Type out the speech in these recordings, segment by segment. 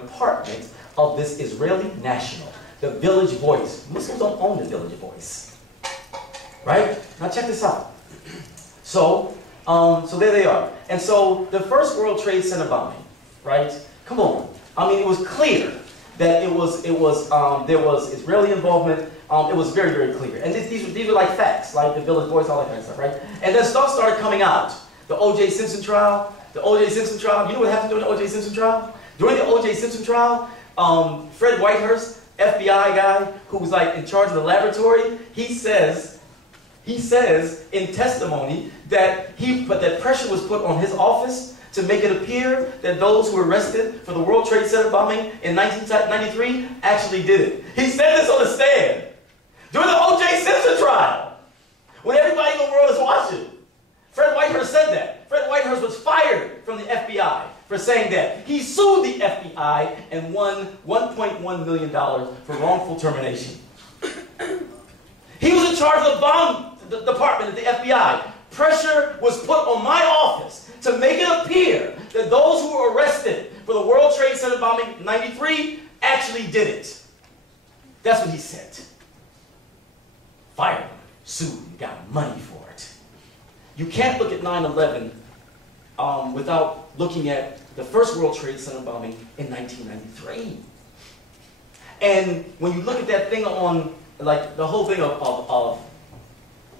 department of this Israeli national, the Village Voice. Muslims don't own the Village Voice, right? Now check this out. So there they are. And so the first World Trade Center bombing, right? Come on. I mean, it was clear that there was Israeli involvement. It was very, very clear. And these were like facts, like the Village Voice, all that kind of stuff, right? And then stuff started coming out. The O.J. Simpson trial, you know what happened during the O.J. Simpson trial? During the O.J. Simpson trial, Fred Whitehurst, FBI guy, who was like in charge of the laboratory, he says in testimony that that pressure was put on his office to make it appear that those who were arrested for the World Trade Center bombing in 1993 actually did it. He said this on the stand during the O.J. Simpson trial, when everybody in the world is watching. Fred Whitehurst said that. Fred Whitehurst was fired from the FBI for saying that. He sued the FBI and won $1.1 million for wrongful termination. He was in charge of the bomb department at the FBI. Pressure was put on my office to make it appear that those who were arrested for the World Trade Center bombing in '93 actually did it. That's what he said. Fired him, sued, got money for it. You can't look at 9/11 without looking at the first World Trade Center bombing in 1993. And when you look at that thing on, like, the whole thing of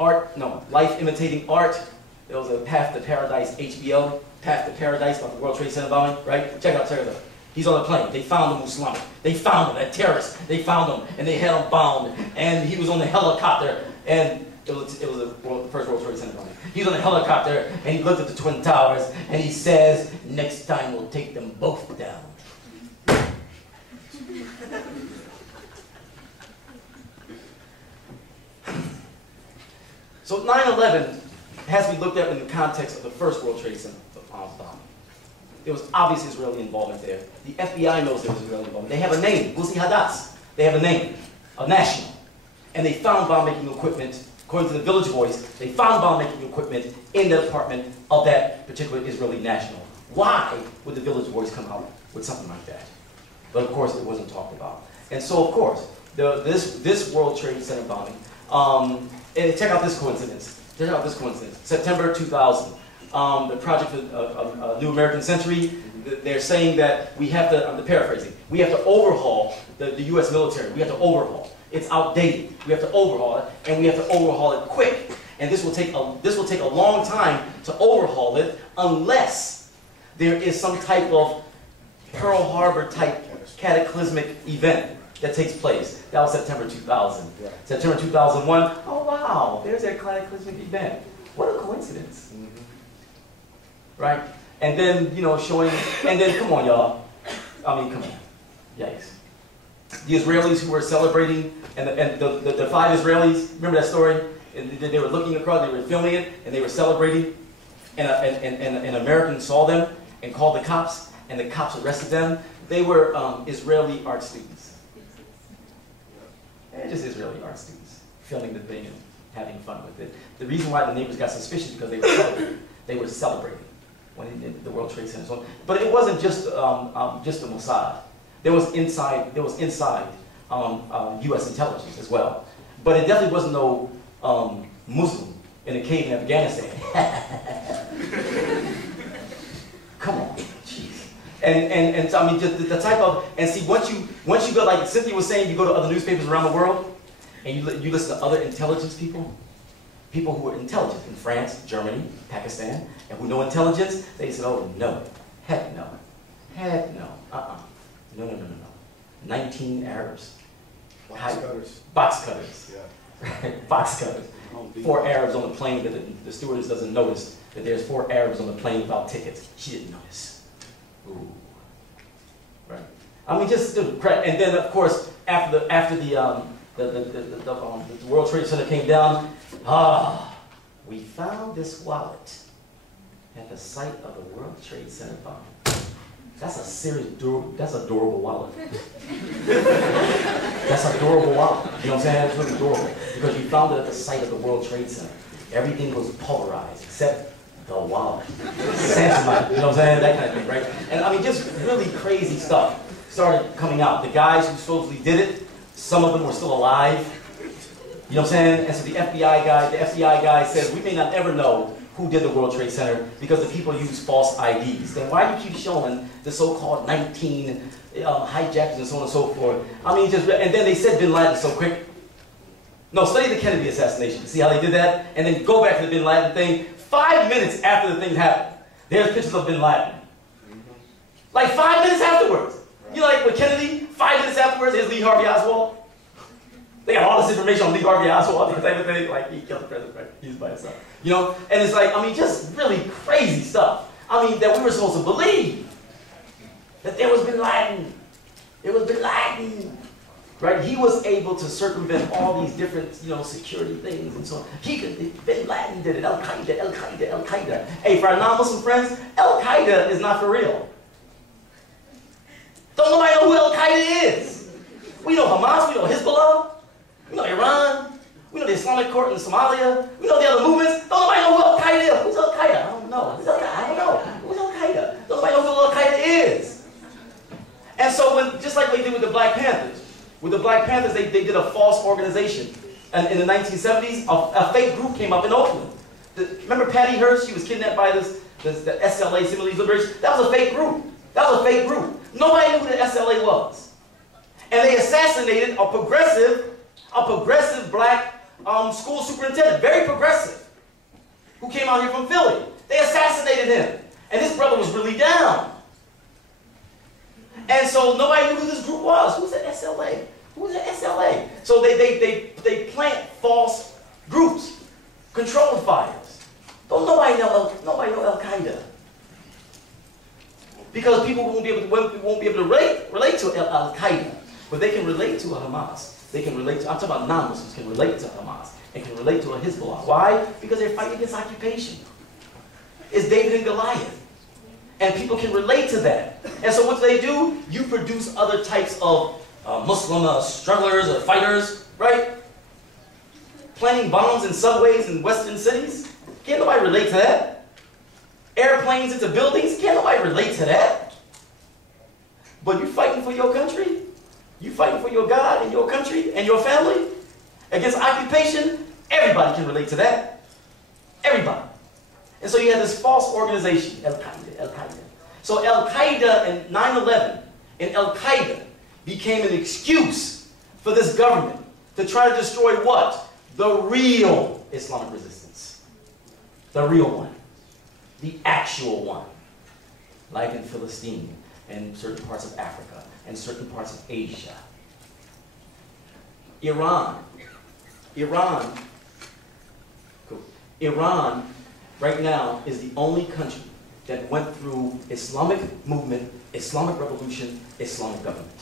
art, no, life imitating art, there was a Path to Paradise, HBO, Path to Paradise about the World Trade Center bombing, right? Check it out. He's on a plane. They found him Islamic. They found him, that terrorist. They found him, and they had him bound, and he was on the helicopter, and it was the first World Trade Center bombing. He's on the helicopter, and he looked at the Twin Towers, and he says, "Next time we'll take them both down." So 9/11 has to be looked at in the context of the first World Trade Center bombing. There was obvious Israeli involvement there. The FBI knows there was Israeli involvement. They have a name, Busi Hadas. They have a name, a national. And they found bomb-making equipment, according to the Village Voice, they found bomb-making equipment in the department of that particular Israeli national. Why would the Village Voice come out with something like that? But of course, it wasn't talked about. And so, of course, this World Trade Center bombing, and check out this coincidence. Check out this coincidence. September 2000. The Project for a New American Century, they're saying that we have to, I'm paraphrasing, we have to overhaul the U.S. military. We have to overhaul. It's outdated. We have to overhaul it, and we have to overhaul it quick. And this will take a long time to overhaul it unless there is some type of Pearl Harbor type cataclysmic event that takes place. That was September 2000. Yeah. September 2001, oh wow, there's that cataclysmic event. What a coincidence. Mm-hmm. Right? And then, you know, showing, and then, come on, y'all. I mean, come on. Yikes. The Israelis who were celebrating, and the 5 Israelis, remember that story? And they were looking across, they were filming it, and they were celebrating, and an American saw them and called the cops, and the cops arrested them. They were Israeli art students. They're just Israeli art students, filming the thing and having fun with it. The reason why the neighbors got suspicious because they were celebrating. They were celebrating when the World Trade Center. So, but it wasn't just the Mossad. There was inside U.S. intelligence as well. But it definitely wasn't no Muslim in a cave in Afghanistan. Come on, jeez. And so I mean, just the type of, and see, once you go, like Cynthia was saying, you go to other newspapers around the world, and you listen to other intelligence people who are intelligent in France, Germany, Pakistan, and who know intelligence, they said, oh no, heck no, no. 19 Arabs. Box cutters. Box cutters. Yeah. Right? Box cutters. 4 Arabs on the plane, but the stewardess doesn't notice that there's 4 Arabs on the plane without tickets. She didn't notice. Ooh. Right. I mean, just and then of course after the World Trade Center came down, we found this wallet at the site of the World Trade Center bomb. That's a serious, that's a durable wallet. That's a durable wallet. You know what I'm saying? It's really durable. Because you found it at the site of the World Trade Center. Everything was pulverized except the wallet. Samsonite, you know what I'm saying? That kind of thing, right? And I mean, just really crazy stuff. started coming out. The guys who supposedly did it, some of them were still alive. You know what I'm saying? And so the FBI guy says, we may not ever know who did the World Trade Center because the people use false IDs. Then why do you keep showing the so-called 19 hijackers and so on and so forth? I mean, and then they said Bin Laden so quick. No, study the Kennedy assassination. See how they did that? And then go back to the Bin Laden thing. 5 minutes after the thing happened, there's pictures of Bin Laden. Like 5 minutes afterwards. You know, like with Kennedy, 5 minutes afterwards, here's Lee Harvey Oswald. They got all this information on Lee Harvey Oswald, that type of thing. Like, he killed the president, right? He's by himself. You know? And it's like, I mean, just really crazy stuff. I mean, that we were supposed to believe that there was Bin Laden. It was Bin Laden. Right? He was able to circumvent all these different, you know, security things and so on. Bin Laden did it. Al-Qaeda, Al-Qaeda, Al-Qaeda. Hey, for our non-Muslim friends, Al-Qaeda is not for real. Don't nobody know who Al-Qaeda is. We know Hamas, we know Hezbollah, we know Iran, we know the Islamic Court in Somalia, we know the other movements. Don't nobody know who Al-Qaeda is. Who's Al-Qaeda? I don't know. Who's Al-Qaeda? I don't know. Who's Al-Qaeda? Don't nobody know who Al-Qaeda is. And so, when, just like they did with the Black Panthers, they did a false organization. And in the 1970s, a fake group came up in Oakland. Remember Patty Hearst? She was kidnapped by the SLA, Civil Liberation. That was a fake group. That was a fake group. Nobody knew who the SLA was. And they assassinated a progressive black school superintendent, very progressive, who came out here from Philly. They assassinated him. And his brother was really down. And so nobody knew who this group was. Who's the SLA? Who's the SLA? So they plant false groups, control fires. Don't nobody know Al-Qaeda. Because people won't be able to relate to Al-Qaeda, but they can relate to a Hamas. They can relate to, I'm talking about non-Muslims, can relate to Hamas and can relate to a Hezbollah. Why? Because they're fighting against occupation. It's David and Goliath. And people can relate to that. And so what do? You produce other types of Muslim strugglers or fighters, right? Planting bombs in subways in western cities. Can't nobody relate to that? Airplanes into buildings. Can't nobody relate to that? But you fighting for your country? You fighting for your God and your country and your family? Against occupation? Everybody can relate to that. Everybody. And so you have this false organization, Al-Qaeda, Al-Qaeda. So Al-Qaeda and 9/11 and Al-Qaeda became an excuse for this government to try to destroy what? The real Islamic resistance. The real one. The actual one. Like in Palestine and certain parts of Africa and certain parts of Asia. Iran right now is the only country that went through Islamic movement, Islamic revolution, Islamic government.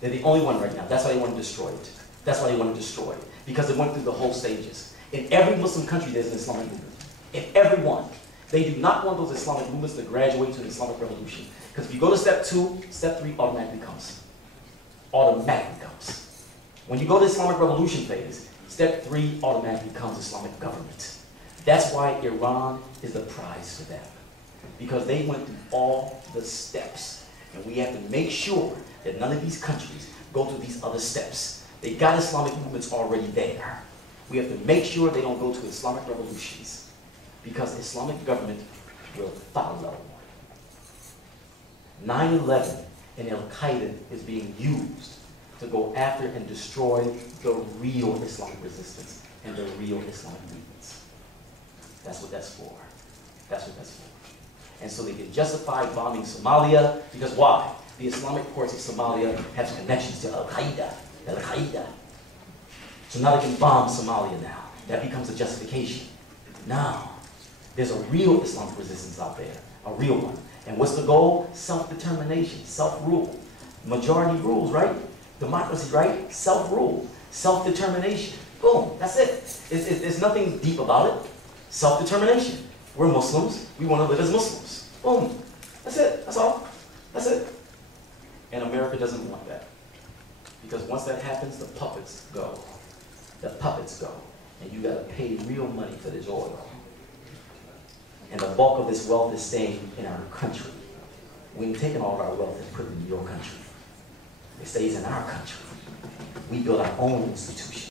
They're the only one right now. That's why they want to destroy it. That's why they want to destroy it. Because it went through the whole stages. In every Muslim country, there's an Islamic movement. In every one. They do not want those Islamic movements to graduate to an Islamic revolution. Because if you go to step 2, step 3 automatically comes. Automatically comes. When you go to Islamic revolution phase, step 3 automatically comes Islamic government. That's why Iran is the prize for them. Because they went through all the steps. And we have to make sure that none of these countries go through these other steps. They got Islamic movements already there. We have to make sure they don't go to Islamic revolutions. Because Islamic government will follow. 9/11 and Al-Qaeda is being used to go after and destroy the real Islamic resistance and the real Islamic movements. That's what that's for. That's what that's for. And so they can justify bombing Somalia, because why? The Islamic courts of Somalia have connections to Al-Qaeda. Al-Qaeda. So now they can bomb Somalia now. That becomes a justification. Now, there's a real Islamic resistance out there. A real one. And what's the goal? Self-determination, self-rule. Majority rules, right? Democracy, right? Self-rule, self-determination. Boom, that's it. There's nothing deep about it. Self-determination. We're Muslims. We want to live as Muslims. Boom. That's it. That's all. That's it. And America doesn't want that. Because once that happens, the puppets go. The puppets go. And you got to pay real money for this oil. And the bulk of this wealth is staying in our country. We've taken all of our wealth and put it in your country. stays in our country. We build our own institutions.